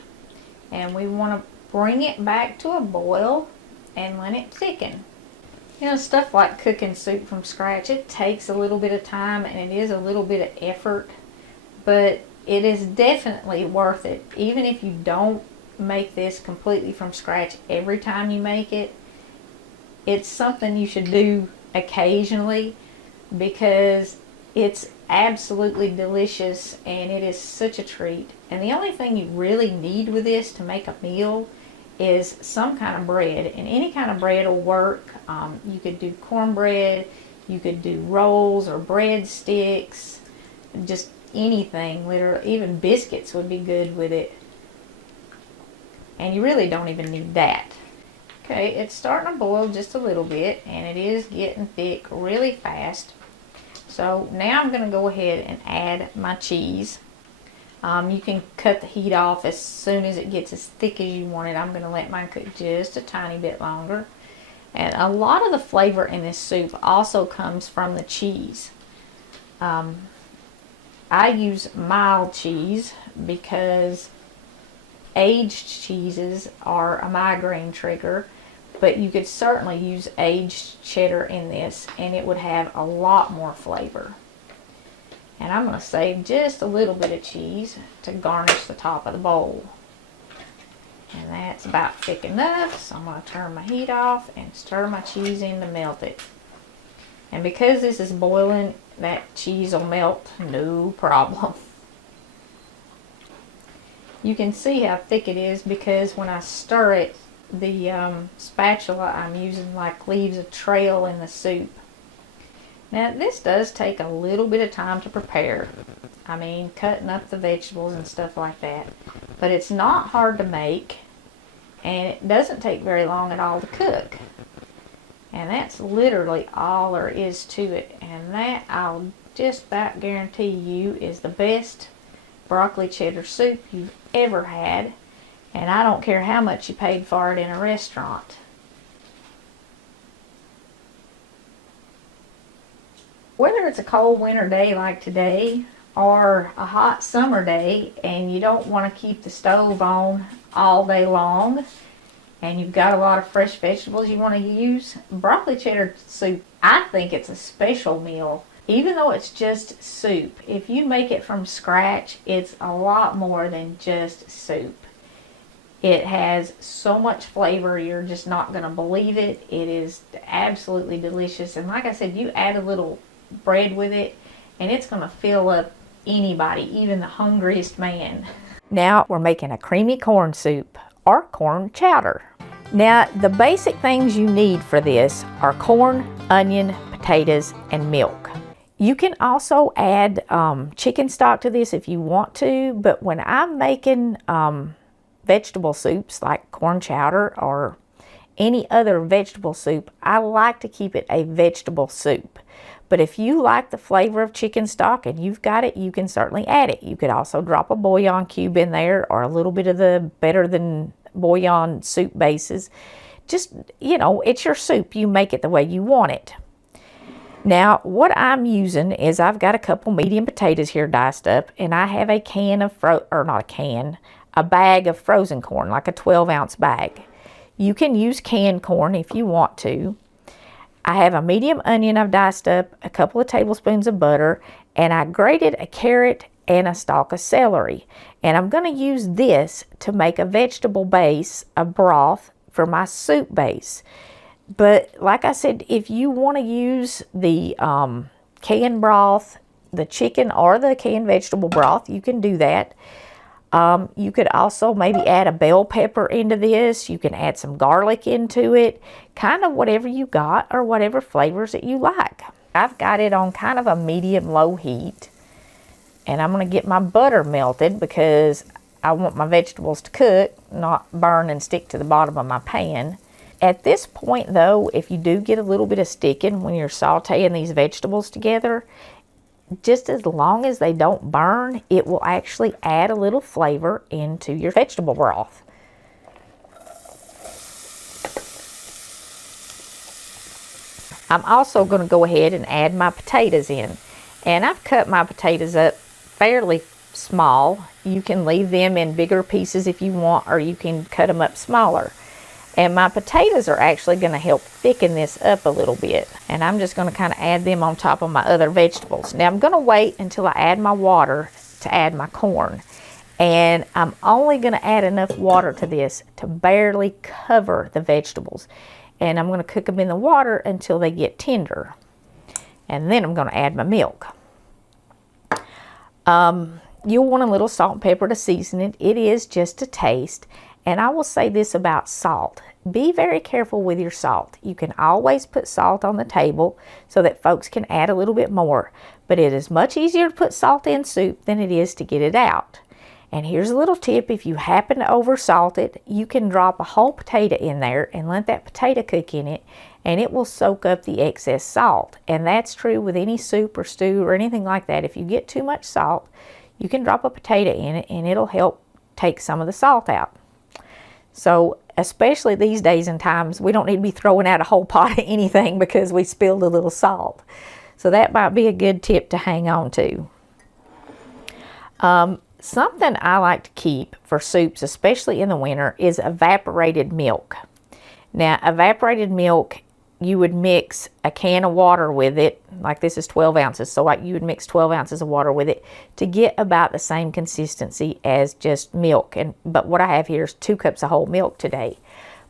And we want to bring it back to a boil and let it thicken. You know, stuff like cooking soup from scratch, it takes a little bit of time, and it is a little bit of effort, but it is definitely worth it. Even if you don't make this completely from scratch every time you make it, it's something you should do occasionally, because it's absolutely delicious and it is such a treat. And the only thing you really need with this to make a meal is some kind of bread, and any kind of bread will work. You could do cornbread, you could do rolls or breadsticks, just anything, literally. Even biscuits would be good with it, and you really don't even need that. Okay, it's starting to boil just a little bit, and it is getting thick really fast. So now I'm going to go ahead and add my cheese. You can cut the heat off as soon as it gets as thick as you want it. I'm going to let mine cook just a tiny bit longer. And a lot of the flavor in this soup also comes from the cheese. I use mild cheese because aged cheeses are a migraine trigger, but you could certainly use aged cheddar in this and it would have a lot more flavor. And I'm going to save just a little bit of cheese to garnish the top of the bowl. And that's about thick enough, so I'm going to turn my heat off and stir my cheese in to melt it. And because this is boiling, that cheese will melt no problem. You can see how thick it is because when I stir it, the spatula I'm using leaves a trail in the soup. Now this does take a little bit of time to prepare. I mean, cutting up the vegetables and stuff like that. But it's not hard to make. and it doesn't take very long at all to cook. And that's literally all there is to it. And that, I'll just about guarantee you, is the best broccoli cheddar soup you've ever had. And I don't care how much you paid for it in a restaurant. Whether it's a cold winter day like today or a hot summer day and you don't want to keep the stove on all day long and you've got a lot of fresh vegetables you want to use, broccoli cheddar soup, I think it's a special meal. Even though it's just soup, if you make it from scratch, it's a lot more than just soup. It has so much flavor, you're just not going to believe it. It is absolutely delicious. And like I said, you add a little bread with it and it's going to fill up anybody, even the hungriest man. Now we're making a creamy corn soup or corn chowder. Now the basic things you need for this are corn, onion, potatoes, and milk. You can also add chicken stock to this if you want to, but when I'm making vegetable soups like corn chowder or any other vegetable soup, I like to keep it a vegetable soup. But if you like the flavor of chicken stock and you've got it, you can certainly add it. You could also drop a bouillon cube in there or a little bit of the better than bouillon soup bases. Just, you know, it's your soup. You make it the way you want it. Now, what I'm using is I've got a couple medium potatoes here diced up, and I have a can of, a bag of frozen corn, like a 12-ounce bag. You can use canned corn if you want to. I have a medium onion I've diced up, a couple of tablespoons of butter, and I grated a carrot and a stalk of celery. And I'm going to use this to make a vegetable base, a broth, for my soup base. But like I said, if you want to use the canned broth, the chicken or the canned vegetable broth, you can do that. You could also maybe add a bell pepper into this. You can add some garlic into it. Kind of whatever you got or whatever flavors that you like. I've got it on kind of a medium-low heat. And I'm going to get my butter melted because I want my vegetables to cook, not burn and stick to the bottom of my pan. At this point though, if you do get a little bit of sticking when you're sauteing these vegetables together, just as long as they don't burn, it will actually add a little flavor into your vegetable broth. I'm also going to go ahead and add my potatoes in. And I've cut my potatoes up fairly small. You can leave them in bigger pieces if you want, or you can cut them up smaller. And my potatoes are actually going to help thicken this up a little bit. And I'm just going to kind of add them on top of my other vegetables. Now I'm going to wait until I add my water to add my corn. And I'm only going to add enough water to this to barely cover the vegetables. And I'm going to cook them in the water until they get tender. And then I'm going to add my milk. You'll want a little salt and pepper to season it. It is just a taste. And I will say this about salt. Be very careful with your salt. You can always put salt on the table so that folks can add a little bit more. But it is much easier to put salt in soup than it is to get it out. And here's a little tip. If you happen to over-salt it, you can drop a whole potato in there and let that potato cook in it, and it will soak up the excess salt. And that's true with any soup or stew or anything like that. If you get too much salt, you can drop a potato in it and it'll help take some of the salt out. So especially these days and times, we don't need to be throwing out a whole pot of anything because we spilled a little salt. So that might be a good tip to hang on to. Something I like to keep for soups, especially in the winter, is evaporated milk. Now, evaporated milk, you would mix a can of water with it, like this is 12 ounces, so like you would mix 12 ounces of water with it to get about the same consistency as just milk. But what I have here is 2 cups of whole milk today.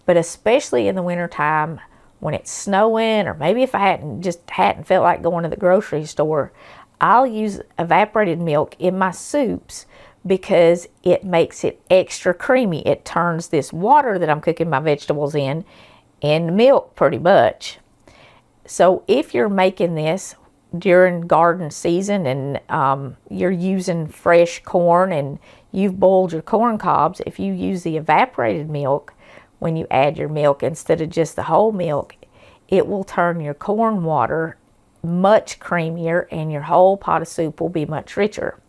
But especially in the winter time when it's snowing, or maybe if I hadn't felt like going to the grocery store, I'll use evaporated milk in my soups because it makes it extra creamy. It turns this water that I'm cooking my vegetables in into milk pretty much. So if you're making this during garden season and you're using fresh corn and you've boiled your corn cobs, if you use the evaporated milk when you add your milk instead of just the whole milk. It will turn your corn water much creamier and your whole pot of soup will be much richer.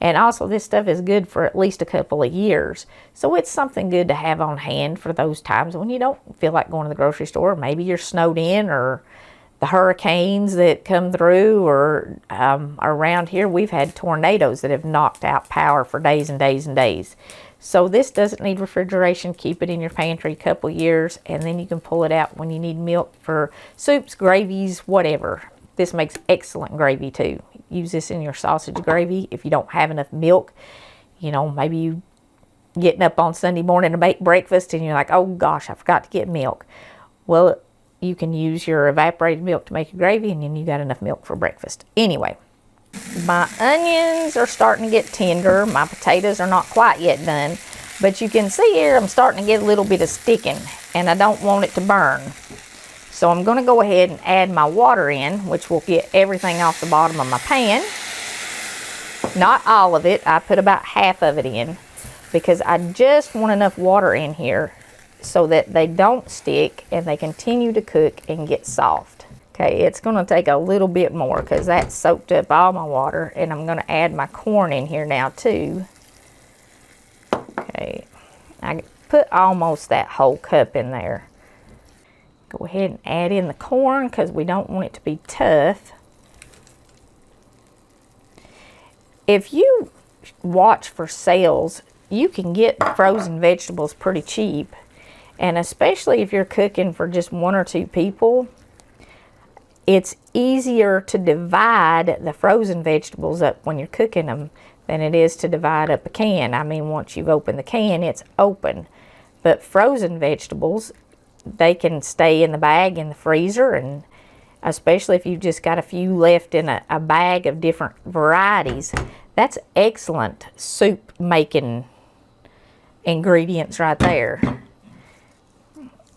And also this stuff is good for at least a couple of years. So it's something good to have on hand for those times when you don't feel like going to the grocery store. Maybe you're snowed in, or the hurricanes that come through, or around here we've had tornadoes that have knocked out power for days and days and days. So this doesn't need refrigeration. Keep it in your pantry a couple years, and then you can pull it out when you need milk for soups, gravies, whatever. This makes excellent gravy too. Use this in your sausage gravy if you don't have enough milk. You know, maybe you getting up on Sunday morning to make breakfast and you're like, oh gosh, I forgot to get milk. Well, you can use your evaporated milk to make your gravy, and then you got enough milk for breakfast. Anyway, my onions are starting to get tender. My potatoes are not quite yet done, but you can see here I'm starting to get a little bit of sticking, and I don't want it to burn. So I'm going to go ahead and add my water in, which will get everything off the bottom of my pan. Not all of it. I put about half of it in because I just want enough water in here so that they don't stick and they continue to cook and get soft. Okay, it's going to take a little bit more because that soaked up all my water, and I'm going to add my corn in here now too. Okay, I put almost that whole cup in there. Go ahead and add in the corn because we don't want it to be tough. If you watch for sales, you can get frozen vegetables pretty cheap. And especially if you're cooking for just 1 or 2 people, it's easier to divide the frozen vegetables up when you're cooking them than it is to divide up a can. I mean, once you've opened the can, it's open. But frozen vegetables, they can stay in the bag in the freezer, and especially if you've just got a few left in a bag of different varieties, that's excellent soup making ingredients right there.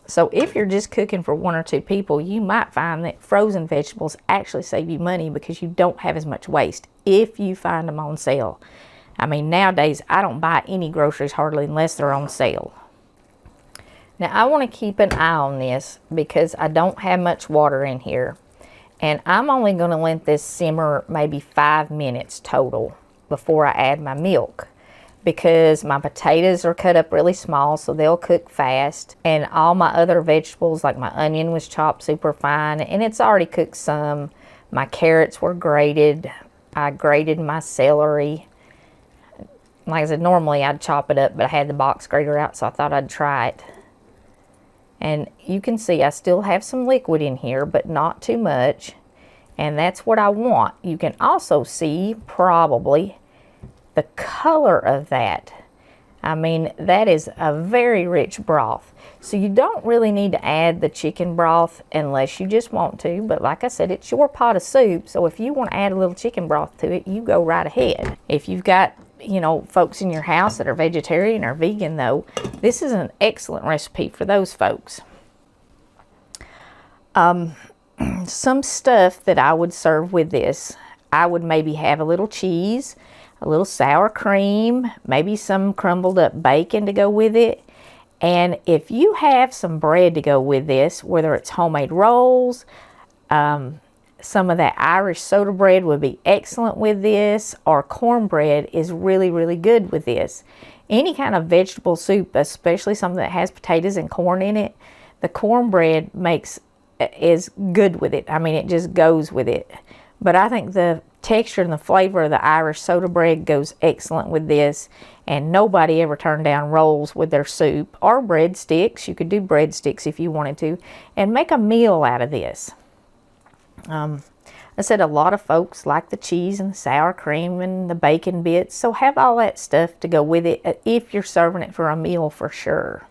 So if you're just cooking for 1 or 2 people, you might find that frozen vegetables actually save you money because you don't have as much waste if you find them on sale. I mean, nowadays I don't buy any groceries hardly unless they're on sale. Now I want to keep an eye on this because I don't have much water in here, and I'm only going to let this simmer maybe 5 minutes total before I add my milk, because my potatoes are cut up really small so they'll cook fast, and all my other vegetables, like my onion was chopped super fine and it's already cooked some. My carrots were grated. I grated my celery. Like I said, normally I'd chop it up, but I had the box grater out, so I thought I'd try it. And you can see I still have some liquid in here, but not too much. And that's what I want. You can also see probably the color of that. I mean, that is a very rich broth. So you don't really need to add the chicken broth unless you just want to. But like I said, it's your pot of soup. So if you want to add a little chicken broth to it, you go right ahead. If you've got, you know, folks in your house that are vegetarian or vegan though, this is an excellent recipe for those folks. Some stuff that I would serve with this, I would maybe have a little cheese, a little sour cream, maybe some crumbled up bacon to go with it. And if you have some bread to go with this, whether it's homemade rolls, some of that Irish soda bread would be excellent with this, or cornbread is really, really good with this. Any kind of vegetable soup, especially something that has potatoes and corn in it, the cornbread is good with it. I mean, it just goes with it. But I think the texture and the flavor of the Irish soda bread goes excellent with this, and nobody ever turned down rolls with their soup, or breadsticks. You could do breadsticks if you wanted to, and make a meal out of this. I said a lot of folks like the cheese and the sour cream and the bacon bits, so have all that stuff to go with it if you're serving it for a meal for sure.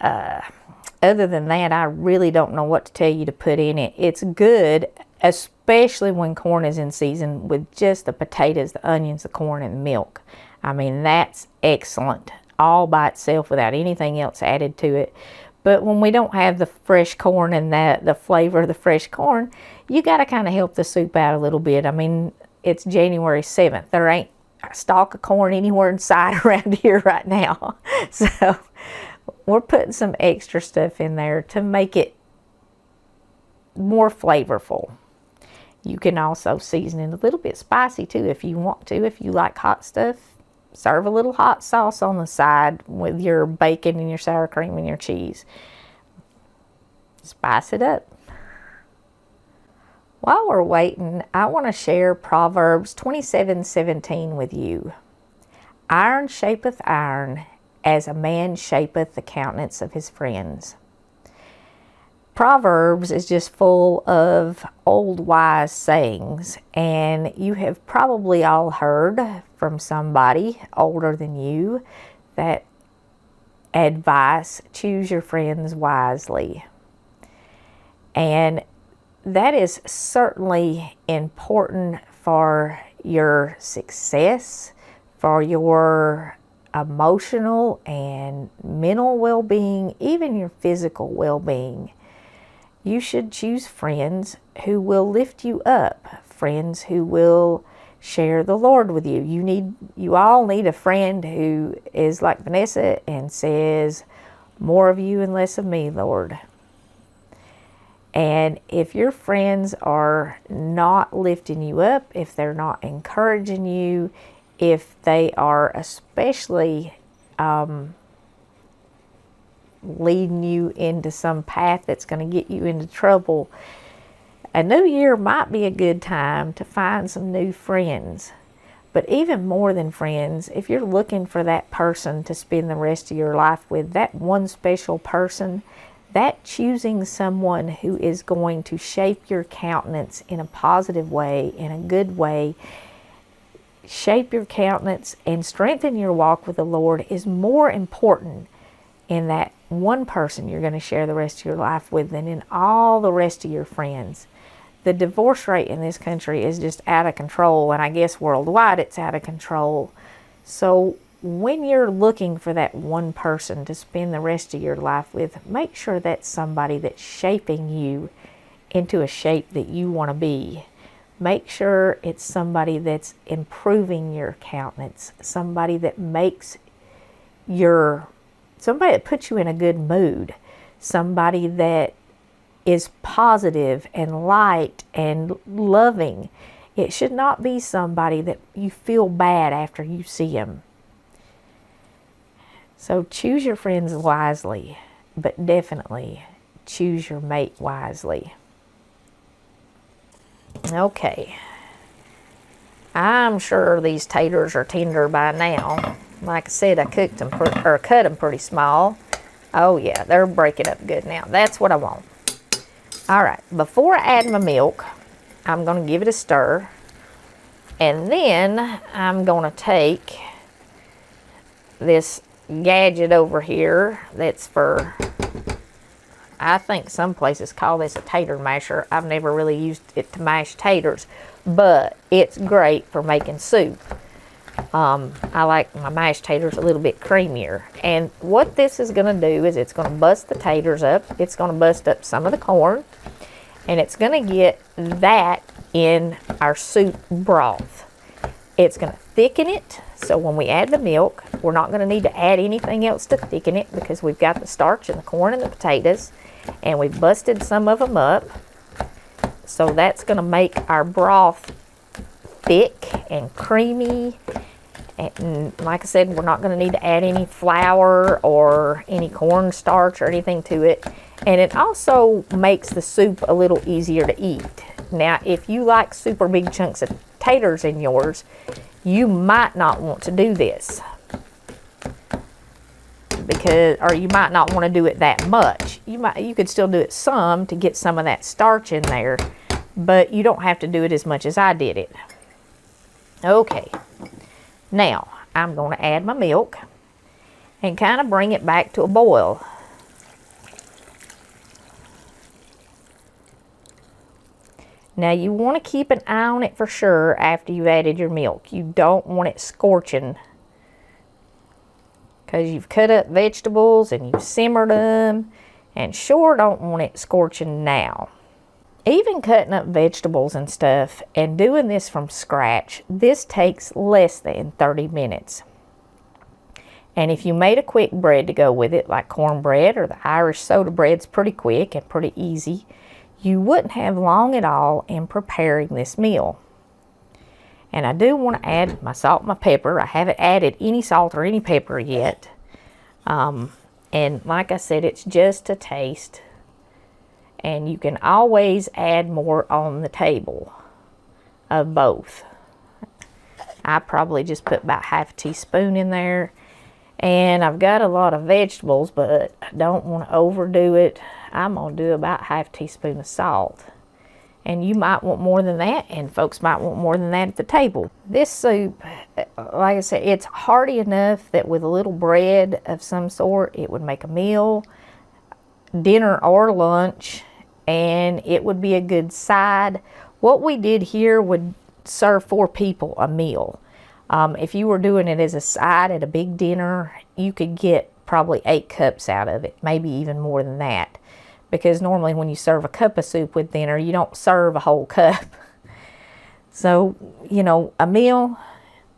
Other than that, I really don't know what to tell you to put in it. It's good, especially when corn is in season, with just the potatoes, the onions, the corn, and the milk. I mean, that's excellent all by itself without anything else added to it. But when we don't have the fresh corn and the flavor of the fresh corn, you got to kind of help the soup out a little bit. I mean, it's January 7th. There ain't a stalk of corn anywhere inside around here right now. So We're putting some extra stuff in there to make it more flavorful. You can also season it a little bit spicy too if you want to. If you like hot stuff, serve a little hot sauce on the side with your bacon and your sour cream and your cheese. Spice it up. While we're waiting, I want to share Proverbs 27:17 with you. Iron shapeth iron, as a man shapeth the countenance of his friends. Proverbs is just full of old wise sayings, and you have probably all heard from somebody older than you that advice, choose your friends wisely. And that is certainly important for your success, for your emotional and mental well-being, even your physical well-being. You should choose friends who will lift you up, friends who will share the Lord with you. You all need a friend who is like Vanessa and says, more of you and less of me, Lord. And if your friends are not lifting you up, if they're not encouraging you, if they are especially leading you into some path that's going to get you into trouble, a new year might be a good time to find some new friends. But even more than friends, if you're looking for that person to spend the rest of your life with, that one special person, that choosing someone who is going to shape your countenance in a positive way, in a good way, shape your countenance and strengthen your walk with the Lord is more important in that one person you're going to share the rest of your life with than in all the rest of your friends. The divorce rate in this country is just out of control, and I guess worldwide it's out of control. So when you're looking for that one person to spend the rest of your life with, make sure that's somebody that's shaping you into a shape that you want to be. Make sure it's somebody that's improving your countenance, somebody that somebody that puts you in a good mood, somebody that is positive and light and loving. It should not be somebody that you feel bad after you see them. So choose your friends wisely, but definitely choose your mate wisely. Okay, I'm sure these taters are tender by now. Like I said, I cut them pretty small. Oh yeah, they're breaking up good now. That's what I want. All right, before I add my milk, I'm going to give it a stir. And then I'm going to take this gadget over here that's for, I think some places call this a tater masher. I've never really used it to mash taters, but it's great for making soup. I like my mashed taters a little bit creamier. And what this is going to do is it's going to bust the taters up. It's going to bust up some of the corn. And it's going to get that in our soup broth. It's going to thicken it. So when we add the milk, we're not going to need to add anything else to thicken it because we've got the starch and the corn and the potatoes. And we've busted some of them up. So that's going to make our broth thick and creamy. And like I said, we're not going to need to add any flour or any cornstarch or anything to it. And it also makes the soup a little easier to eat. Now, if you like super big chunks of taters in yours, you might not want to do this. Or you might not want to do it that much. You could still do it some to get some of that starch in there, but you don't have to do it as much as I did it. Okay, now I'm going to add my milk and kind of bring it back to a boil. Now you want to keep an eye on it for sure after you've added your milk. You don't want it scorching because you've cut up vegetables and you've simmered them, and sure don't want it scorching now. Even cutting up vegetables and stuff and doing this from scratch, this takes less than 30 minutes. And if you made a quick bread to go with it, like cornbread or the Irish soda bread's pretty quick and pretty easy, you wouldn't have long at all in preparing this meal. And I do want to add my salt and my pepper. I haven't added any salt or any pepper yet. And like I said, it's just a taste. And you can always add more on the table of both. I probably just put about half a teaspoon in there. And I've got a lot of vegetables, but I don't want to overdo it. I'm going to do about half a teaspoon of salt. And you might want more than that, and folks might want more than that at the table. This soup, like I said, it's hearty enough that with a little bread of some sort, it would make a meal, dinner or lunch, and it would be a good side. What we did here would serve 4 people a meal. If you were doing it as a side at a big dinner, you could get probably 8 cups out of it, maybe even more than that. Because normally when you serve a cup of soup with dinner, you don't serve a whole cup. So, you know, a meal,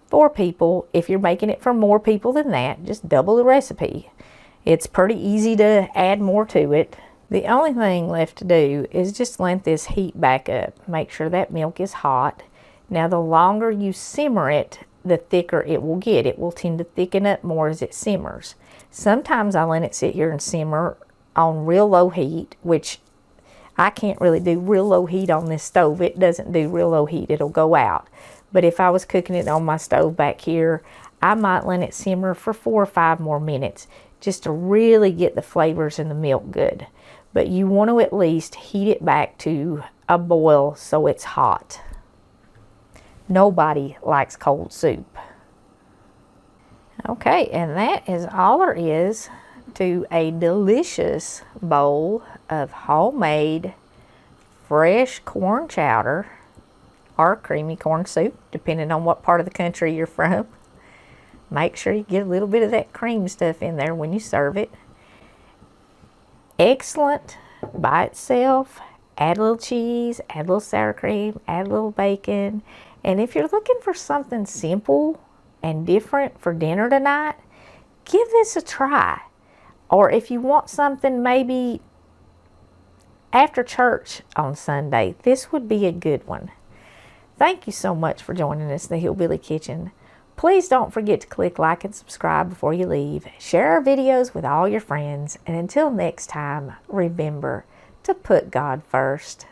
4 people. If you're making it for more people than that, just double the recipe. It's pretty easy to add more to it. The only thing left to do is just let this heat back up. Make sure that milk is hot. Now, the longer you simmer it, the thicker it will get. It will tend to thicken up more as it simmers. Sometimes I let it sit here and simmer on real low heat, which I can't really do real low heat on this stove. It doesn't do real low heat. It'll go out. But if I was cooking it on my stove back here, I might let it simmer for 4 or 5 more minutes just to really get the flavors in the milk good. But you want to at least heat it back to a boil so it's hot. Nobody likes cold soup. Okay, and that is all there is to a delicious bowl of homemade fresh corn chowder or creamy corn soup, depending on what part of the country you're from. Make sure you get a little bit of that cream stuff in there when you serve it. Excellent by itself. Add a little cheese, add a little sour cream, add a little bacon. And if you're looking for something simple and different for dinner tonight, give this a try. Or if you want something maybe after church on Sunday, this would be a good one. Thank you so much for joining us in the Hillbilly Kitchen. Please don't forget to click like and subscribe before you leave. Share our videos with all your friends. And until next time, remember to put God first.